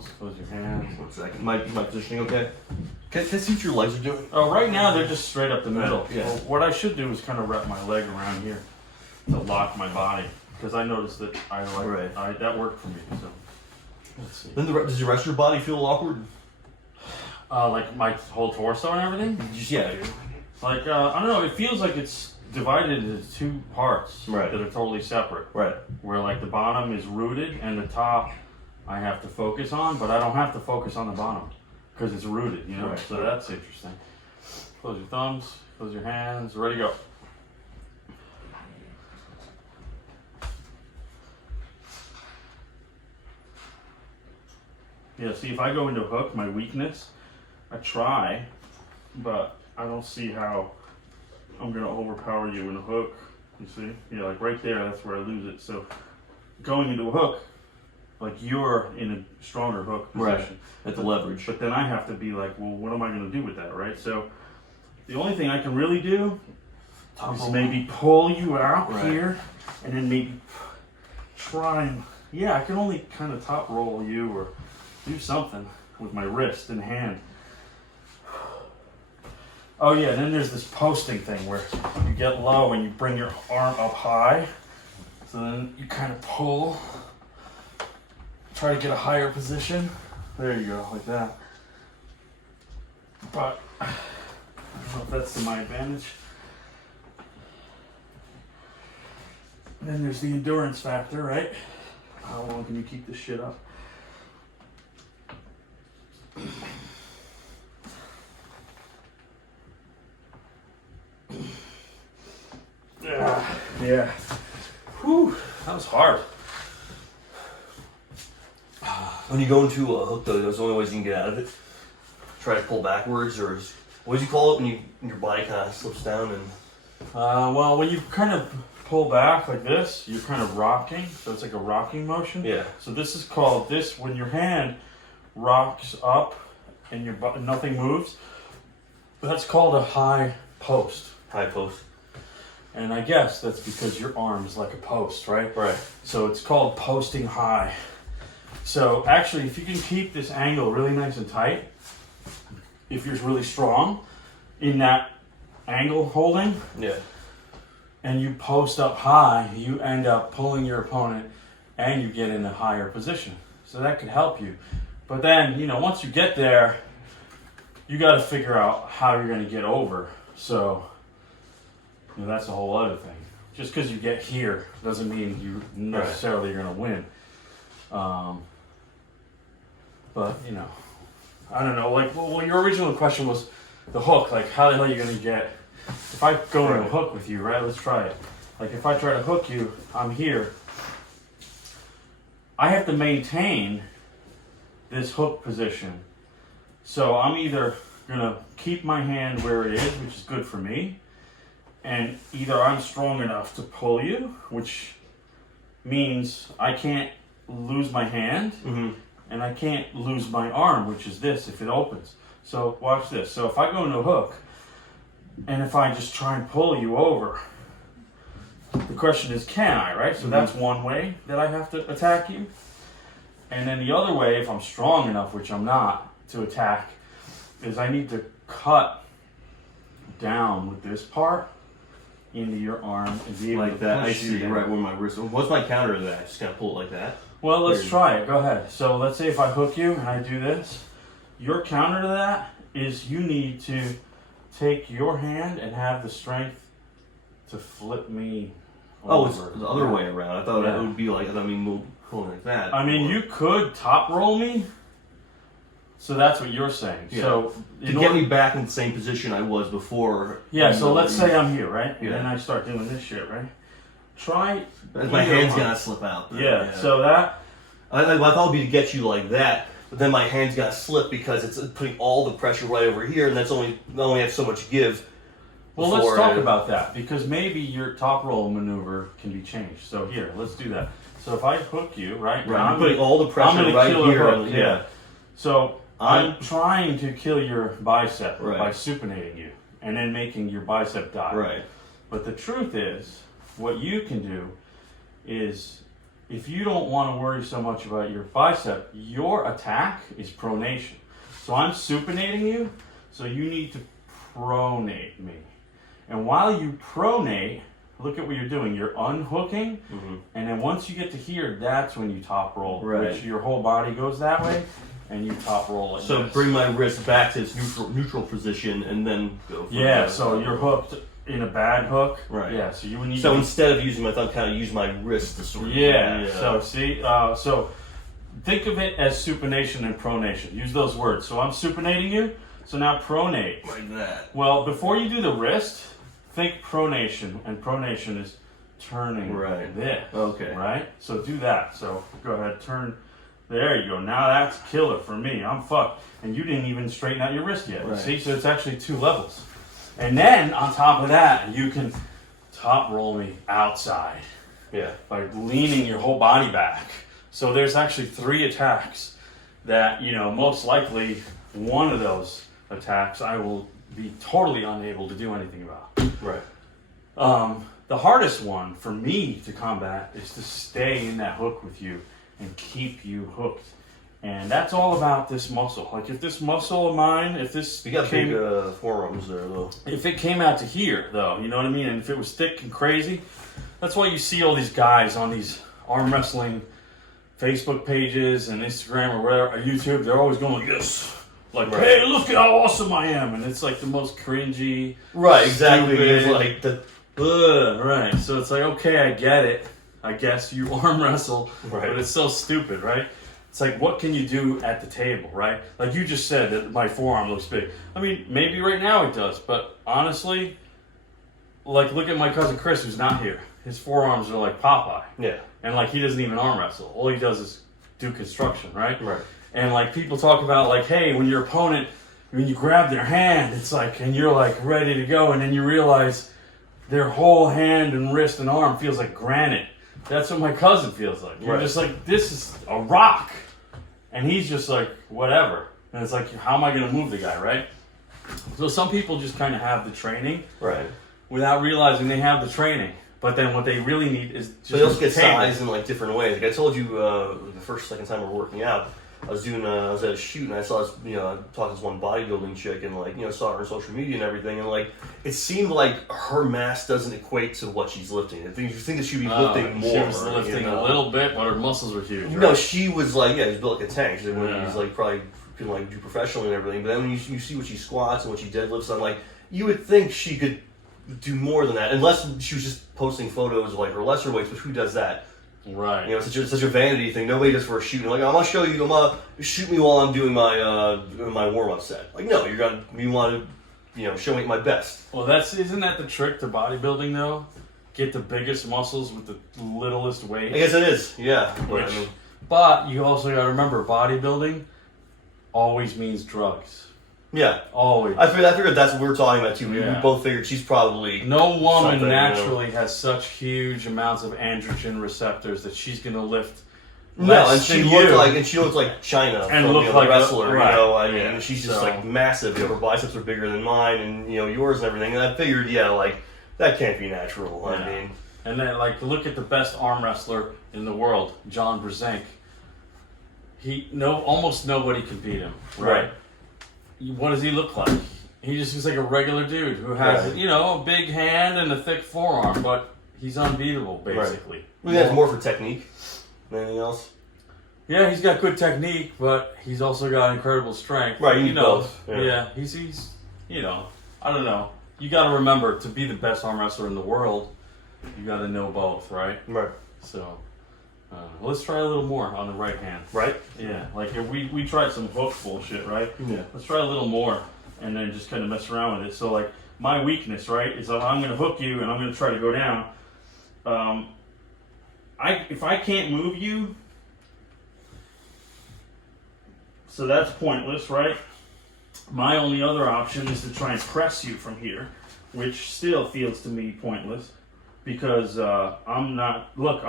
thumbs, close your hands. 1 second. My positioning okay? Can I see what your legs are doing? Oh, right now they're just straight up the middle. Yeah. Well, what I should do is kind of wrap my leg around here to lock my body, because I noticed that that worked for me. So let's see. Then does the rest of your body feel awkward? Like my whole torso and everything? Yeah. Like, I don't know, it feels like it's divided into two parts that are totally separate. Right. Where like the bottom is rooted and the top I have to focus on, but I don't have to focus on the bottom because it's rooted, you know? Right. So that's interesting. Close your thumbs, close your hands, ready to go. Yeah, see, if I go into hook, my weakness, I try, but I don't see how I'm going to overpower you in a hook. You see? Yeah, like right there, that's where I lose it. So going into a hook, like you're in a stronger hook position. At the leverage. But then I have to be like, well, what am I going to do with that, right? So the only thing I can really do is maybe pull you out here and then maybe try and, yeah, I can only kind of top roll you or do something with my wrist and hand. Oh yeah, then there's this posting thing where you get low and you bring your arm up high. So then you kind of pull, try to get a higher position. There you go, like that. But I don't know if that's to my advantage. And then there's the endurance factor, right? How long can you keep this shit up? Yeah. Whew, that was hard. When you go into a hook, though, there's the only ways you can get out of it. Try to pull backwards, or what do you call it when your body kind of slips down and? Well, when you kind of pull back like this, you're kind of rocking, so it's like a rocking motion. Yeah. So this is called when your hand rocks up and nothing moves. That's called a high post. High post. And I guess that's because your arm is like a post, right? Right. So it's called posting high. So actually, if you can keep this angle really nice and tight, if you're really strong in that angle holding, and you post up high, you end up pulling your opponent and you get in a higher position. So that could help you. But then, once you get there, you got to figure out how you're going to get over. So that's a whole other thing. Just because you get here doesn't mean you necessarily are going to win. But, I don't know. Like, well, your original question was the hook. Like, how the hell are you going to get... If I go into a hook with you, right? Let's try it. Like, if I try to hook you, I'm here. I have to maintain this hook position. So I'm either going to keep my hand where it is, which is good for me, and either I'm strong enough to pull you, which means I can't lose my hand, and I can't lose my arm, which is this, if it opens. So watch this. So if I go into a hook, and if I just try and pull you over, the question is, can I, right? So that's one way that I have to attack you. And then the other way, if I'm strong enough, which I'm not, to attack, is I need to cut down with this part into your arm and be able like to that. push I see, you down. right where my wrist. What's my counter to that? Just kind of pull it like that? Well, let's try it. Go ahead. So let's say if I hook you and I do this, your counter to that is you need to take your hand and have the strength to flip me over. Oh, it's the other way around. I thought it would be like, pulling like that. I mean, you could top roll me. So that's what you're saying. Yeah. So to get me back in the same position I was before. Yeah, so let's say I'm here, right? And Yeah. then I start doing this shit, right? Try... My hand's gonna slip out. Yeah, so that... I thought it would be to get you like that, but then my hand's gonna slip because it's putting all the pressure right over here, and I only have so much give. Well, let's talk about that, because maybe your top roll maneuver can be changed. So here, let's do that. So if I hook you, right? I'm putting all the pressure right here. Yeah. So I'm trying to kill your bicep by supinating you, and then making your bicep die. Right. But the truth is, what you can do is if you don't want to worry so much about your bicep, your attack is pronation. So I'm supinating you, so you need to pronate me. And while you pronate, look at what you're doing. You're unhooking, and then once you get to here, that's when you top roll. Right. Which your whole body goes that way, and you top roll like So this. bring my wrist back to its neutral position, and then go. For Yeah, the, so you're hooked in a bad hook. Right. Yeah, so you would need So to instead of using my thumb, kind of use my wrist to sort of. Yeah. So see, so think of it as supination and pronation. Use those words. So I'm supinating you. So now pronate. Like that. Well, before you do the wrist, think pronation, and pronation is turning Right. this. Okay. Right. So do that. So go ahead, turn. There you go. Now that's killer for me. I'm fucked, and you didn't even straighten out your wrist yet. Right. See, so it's actually 2 levels. And then on top of that, you can top roll me outside. Yeah. By leaning your whole body back. So there's actually 3 attacks that, most likely one of those attacks I will be totally unable to do anything about. Right. The hardest one for me to combat is to stay in that hook with you and keep you hooked. And that's all about this muscle. Like if this muscle of mine, if this You got big forearms there, though. if it came out to here, though, you know what I mean? And if it was thick and crazy, that's why you see all these guys on these arm wrestling Facebook pages and Instagram or whatever, or YouTube, they're always going like this. Like, Right. hey, look at how awesome I am. And it's like the most cringy. Right, exactly. Stupid. It's like the. Right. So it's like, okay, I get it. I guess you arm wrestle, Right. but it's so stupid, right? It's like, what can you do at the table, right? Like you just said that my forearm looks big. I mean, maybe right now it does, but honestly, like look at my cousin Chris who's not here. His forearms are like Popeye. Yeah. And like he doesn't even arm wrestle. All he does is do construction, right? Right. And like people talk about like, hey, when your opponent, when you grab their hand, it's like, and you're like ready to go, and then you realize their whole hand and wrist and arm feels like granite. That's what my cousin feels like. You're Right. just like, this is a rock. And he's just like, whatever. And it's like, how am I going to move the guy, right? So some people just kind of have the training Right. without realizing they have the training. But then what they really need is just So they also get table. sized in like different ways. Like I told you the second time we were working out, I was at a shoot and I saw this, talking to this one bodybuilding chick and like, saw her on social media and everything, and like it seemed like her mass doesn't equate to what she's lifting. I think you think that she'd be lifting more. She was lifting a little bit, but her muscles were huge. No, right? she was like, she's built like a tank. She's like, Yeah. he's like probably can like do professionally and everything. But then when you see what she squats and what she deadlifts, I'm like, you would think she could do more than that, unless she was just posting photos of like her lesser weights. But who does that? Right. It's such a vanity thing. Nobody does for a shoot. Like, I'm gonna show you. I'm gonna shoot me while I'm doing my warm up set. Like, no, you want to, show me my best. Well, isn't that the trick to bodybuilding though? Get the biggest muscles with the littlest weight. I guess it is. Yeah. But, But you also got to remember, bodybuilding always means drugs. yeah. Always. I figured that's what we were talking about too. We Yeah. both figured she's probably No woman something, naturally has such huge amounts of androgen receptors that she's going to lift. No, less and she than looked you. like China And from, looked the like a- wrestler. right. I mean, Yeah. she's just So- like massive. Her biceps are bigger than mine, and yours and everything. And I figured, like that can't be natural. Yeah. I mean, And then, like, look at the best arm wrestler in the world, John Brzenk. Almost nobody can beat him, right? What does he look like? He just looks like a regular dude who has, Right. a big hand and a thick forearm, but he's unbeatable, basically. I think that's more for technique than anything else. Yeah, he's got good technique, but he's also got incredible strength. Right, you You need know, both, yeah. yeah, he's, I don't know. You got to remember, to be the best arm wrestler in the world, you got to know both, right? Right. So, let's try a little more on the right hand. Right. Yeah, like if we tried some hook bullshit, right? Yeah. Let's try a little more, and then just kind of mess around with it. So, like, my weakness, right, is that I'm going to hook you, and I'm going to try to go down. If I can't move you, so that's pointless, right? My only other option is to try and press you from here, which still feels to me pointless, because I'm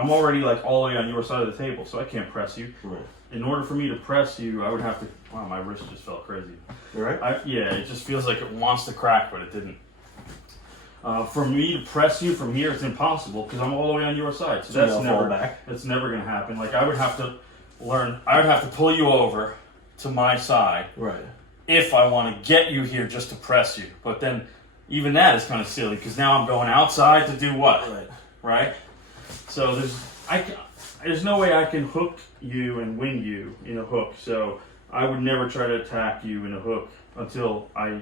already like all the way on your side of the table, so I can't press you. Right. In order for me to press you, I would have to, wow, my wrist just felt crazy. You right? Yeah, it just feels like it wants to crack, but it didn't. For me to press you from here, it's impossible because I'm all the way on your side. So that's fall back. That's never going to happen. Like I would have to pull you over to my side. Right. If I want to get you here just to press you. But then even that is kind of silly because now I'm going outside to do what? Right? So there's no way I can hook you and win you in a hook. So I would never try to attack you in a hook until I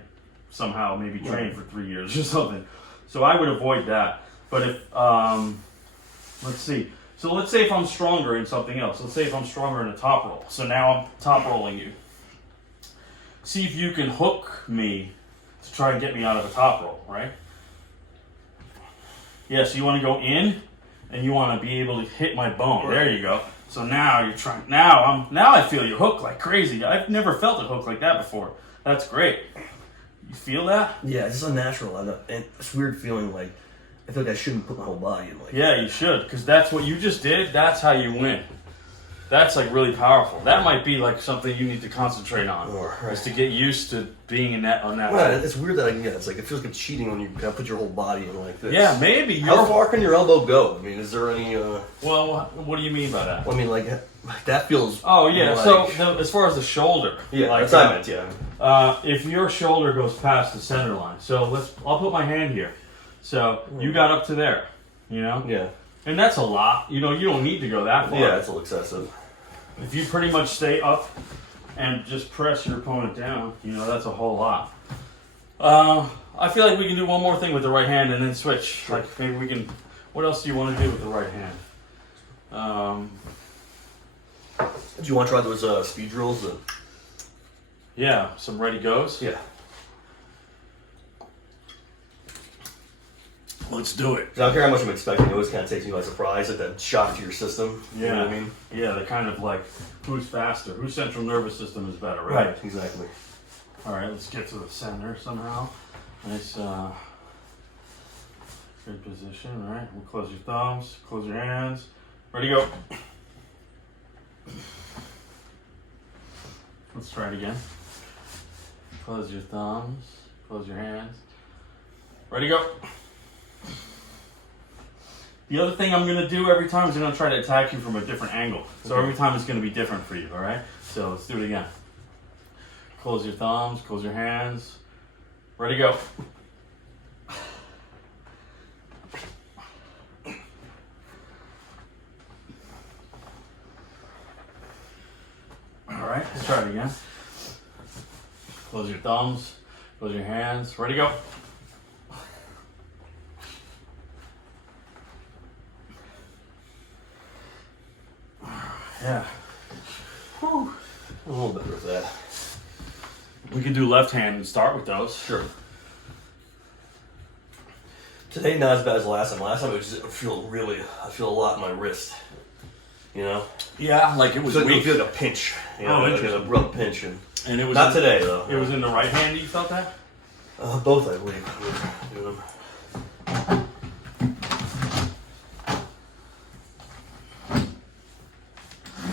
somehow maybe train for 3 years or something. So I would avoid that. But if, let's see. So let's say if I'm stronger in something else. Let's say if I'm stronger in a top roll. So now I'm top rolling you. See if you can hook me to try and get me out of a top roll, right? Yeah, so you want to go in and you want to be able to hit my bone. Right. There you go. So now you're trying. Now I feel you hook like crazy. I've never felt a hook like that before. That's great. You feel that? Yeah, it's just unnatural. And it's weird feeling like I feel like I shouldn't put my whole body in. Like, yeah, you should, because that's what you just did. That's how you win. That's like really powerful. That might be like something you need to concentrate on, is to get used to being in that unnatural. Well, it's weird that it's like it feels like it's cheating when you kind of put your whole body in like this. Yeah, maybe. How far can your elbow go? I mean, is there any? Well, what do you mean by that? Well, I mean, like that feels. Oh yeah. Like, so as far as the shoulder, yeah, like, that's what I meant. Yeah. If your shoulder goes past the center line, so I'll put my hand here. So you got up to there, you know. Yeah. And that's a lot. You know, you don't need to go that far. Yeah, it's a little excessive. If you pretty much stay up and just press your opponent down, you know, that's a whole lot. I feel like we can do one more thing with the right hand and then switch. Sure. Like maybe we can. What else do you want to do with the right hand? Do you want to try those speed drills? Yeah, some ready goes. Yeah. Let's do it. I don't care how much I'm expecting. It always kind of takes me by surprise, like that shock to your system. Yeah. You know what I mean? Yeah, they're kind of like, who's faster? Whose central nervous system is better, right? Right, exactly. All right, let's get to the center somehow. Nice, good position, all right? We'll close your thumbs, close your hands. Ready, go. Let's try it again. Close your thumbs, close your hands. Ready, go. The other thing I'm going to do every time is I'm going to try to attack you from a different angle. So every time it's going to be different for you, all right? So let's do it again. Close your thumbs, close your hands. Ready, go. All right, let's try it again. Close your thumbs, close your hands. Ready, go. Yeah. Whew. A little better with that. We can do left hand and start with those. Sure. Today not as bad as last time. Last time I feel a lot in my wrist. You know? Yeah, like it was weak. weak. It felt like a pinch. You know, like interesting. a rough pinch. And it was not today though. It was in the right hand that you felt that? Both, I believe. You know?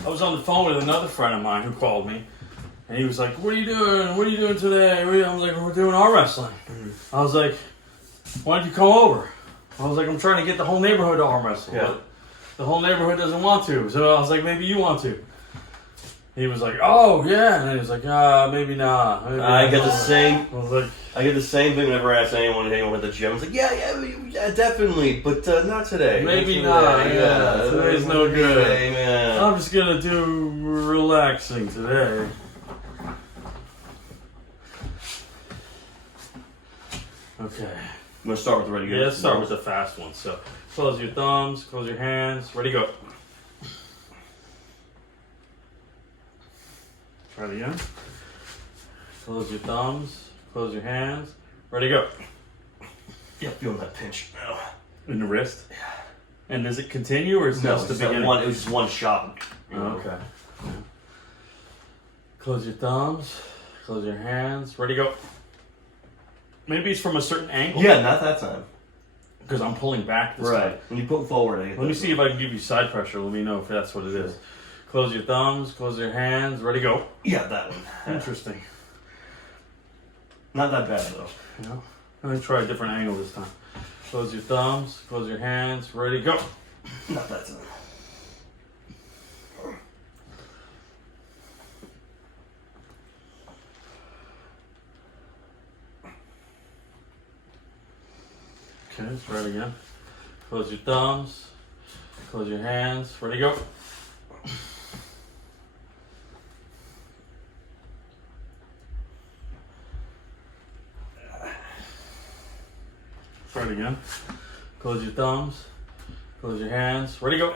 I was on the phone with another friend of mine who called me, and he was like, "What are you doing? What are you doing today?" I was like, "We're doing arm wrestling." I was like, "Why don't you come over?" I was like, "I'm trying to get the whole neighborhood to arm wrestle, but the whole neighborhood doesn't want to." So I was like, "Maybe you want to." He was like, "Oh yeah," and he was like, maybe not. Maybe I get the same. I was like, I get the same thing whenever I ask anyone at the gym. It's like, yeah, definitely, but not today. Maybe not. Yeah, today's no good. Man. I'm just gonna do relaxing today. Okay. I'm gonna start with the ready go. Yeah, let's start with the fast one. So, close your thumbs, close your hands. Ready, go. Try it again. Close your thumbs, close your hands. Ready, go. Yeah, feeling that pinch. In the wrist? Yeah. And does it continue or is it just the beginning? It was just one shot. Oh, okay. Yeah. Close your thumbs, close your hands. Ready, go. Maybe it's from a certain angle. Yeah, not that time. Because I'm pulling back this time. When you put forward, let me see if I can give you side pressure. Let me know if that's what it is. Close your thumbs, close your hands. Ready, go. Yeah, that one. Interesting. Not that bad though. You know? Let me try a different angle this time. Close your thumbs, close your hands, ready, go. Not that time. Okay, let's try it again. Close your thumbs, close your hands, ready, go. Try it again. Close your thumbs, close your hands, ready, go.